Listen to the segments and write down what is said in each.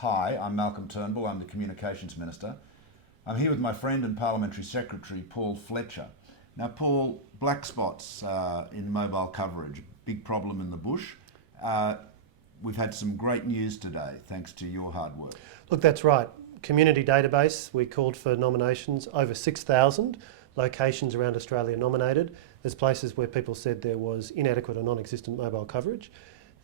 Hi, I'm Malcolm Turnbull. I'm the Communications Minister. I'm here with my friend and Parliamentary Secretary, Paul Fletcher. Now, Paul, Blackspots in mobile coverage, big problem in the bush. We've had some great news today, thanks to your hard work. Look, that's right. Community database, we called for nominations, over 6,000 locations around Australia nominated. There's places where people said there was inadequate or non-existent mobile coverage.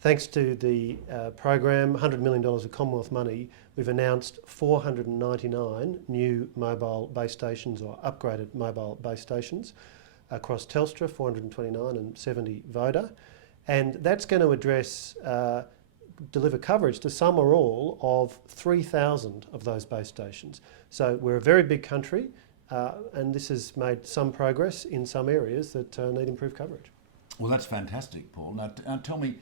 Thanks to the program, $100 million of Commonwealth money, we've announced 499 new mobile base stations or upgraded mobile base stations across Telstra, 429 and 70 Voda. And that's going to address, deliver coverage to some or all of 3,000 of those base stations. So we're a very big country and this has made some progress in some areas that need improved coverage. Well, that's fantastic, Paul. Now tell me,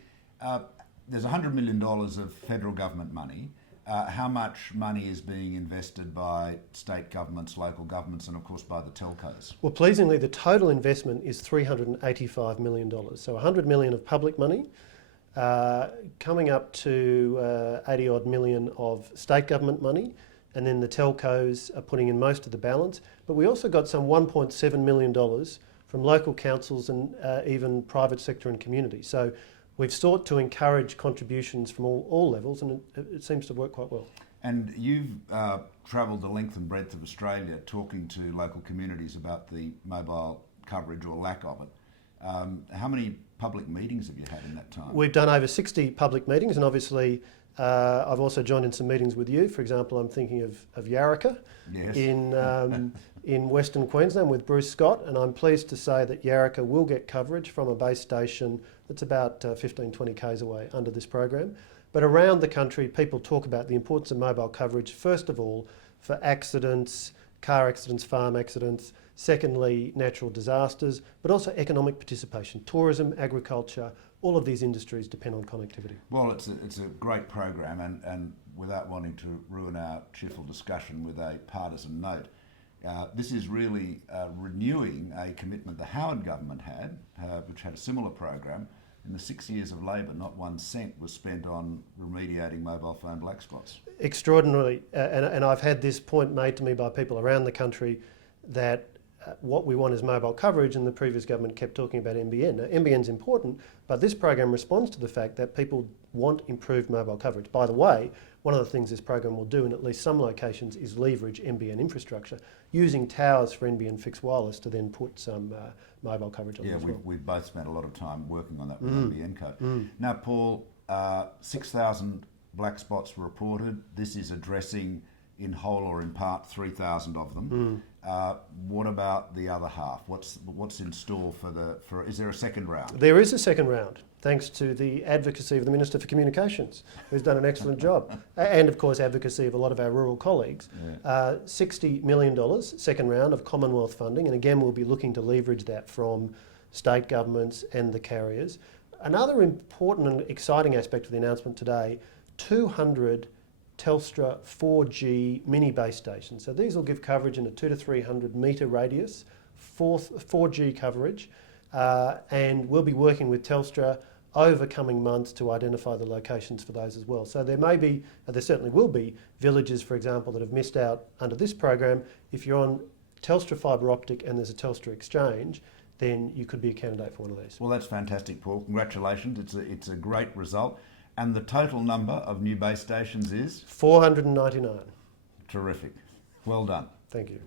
there's $100 million of federal government money. How much money is being invested by state governments, local governments, and of course by the telcos? Well, pleasingly, the total investment is $385 million. So $100 million of public money, coming up to 80 odd million of state government money, and then the telcos are putting in most of the balance. But we also got some $1.7 million from local councils and even private sector and community. So we've sought to encourage contributions from all levels, and it seems to work quite well. And you've travelled the length and breadth of Australia talking to local communities about the mobile coverage or lack of it. How many public meetings have you had in that time? We've done over 60 public meetings, and obviously I've also joined in some meetings with you. For example, I'm thinking of Yarraka yes. in Western Queensland with Bruce Scott, and I'm pleased to say that Yarraka will get coverage from a base station that's about 15-20 k's away under this program. But around the country, people talk about the importance of mobile coverage, first of all, for accidents, car accidents, farm accidents, secondly, natural disasters, but also economic participation, tourism, agriculture. All of these industries depend on connectivity. Well, it's a great program, and without wanting to ruin our cheerful discussion with a partisan note, this is really renewing a commitment the Howard government had, which had a similar program. In the 6 years of Labor, not 1 cent was spent on remediating mobile phone black spots. Extraordinarily, and I've had this point made to me by people around the country that what we want is mobile coverage, and the previous government kept talking about NBN. Now, NBN's important, but this program responds to the fact that people want improved mobile coverage. By the way, one of the things this program will do in at least some locations is leverage NBN infrastructure, using towers for NBN fixed wireless to then put some mobile coverage on yeah, as well. We've both spent a lot of time working on that with NBN Co. Now, Paul, 6,000 black spots were reported. This is addressing in whole or in part 3,000 of them. What about the other half? What's in store for is there a second round? There is a second round, thanks to the advocacy of the Minister for Communications, who's done an excellent job, and of course advocacy of a lot of our rural colleagues. Yeah. $60 million, second round of Commonwealth funding, and again we'll be looking to leverage that from state governments and the carriers. Another important and exciting aspect of the announcement today, 200 Telstra 4G mini base stations. So these will give coverage in a 200 to 300 metre radius, 4G coverage, and we'll be working with Telstra over coming months to identify the locations for those as well. So there may be, there certainly will be, villages, for example, that have missed out under this program. If you're on Telstra fibre optic and there's a Telstra exchange, then you could be a candidate for one of these. Well, that's fantastic, Paul. Congratulations. It's a great result. And the total number of new base stations is? 499. Terrific. Well done. Thank you.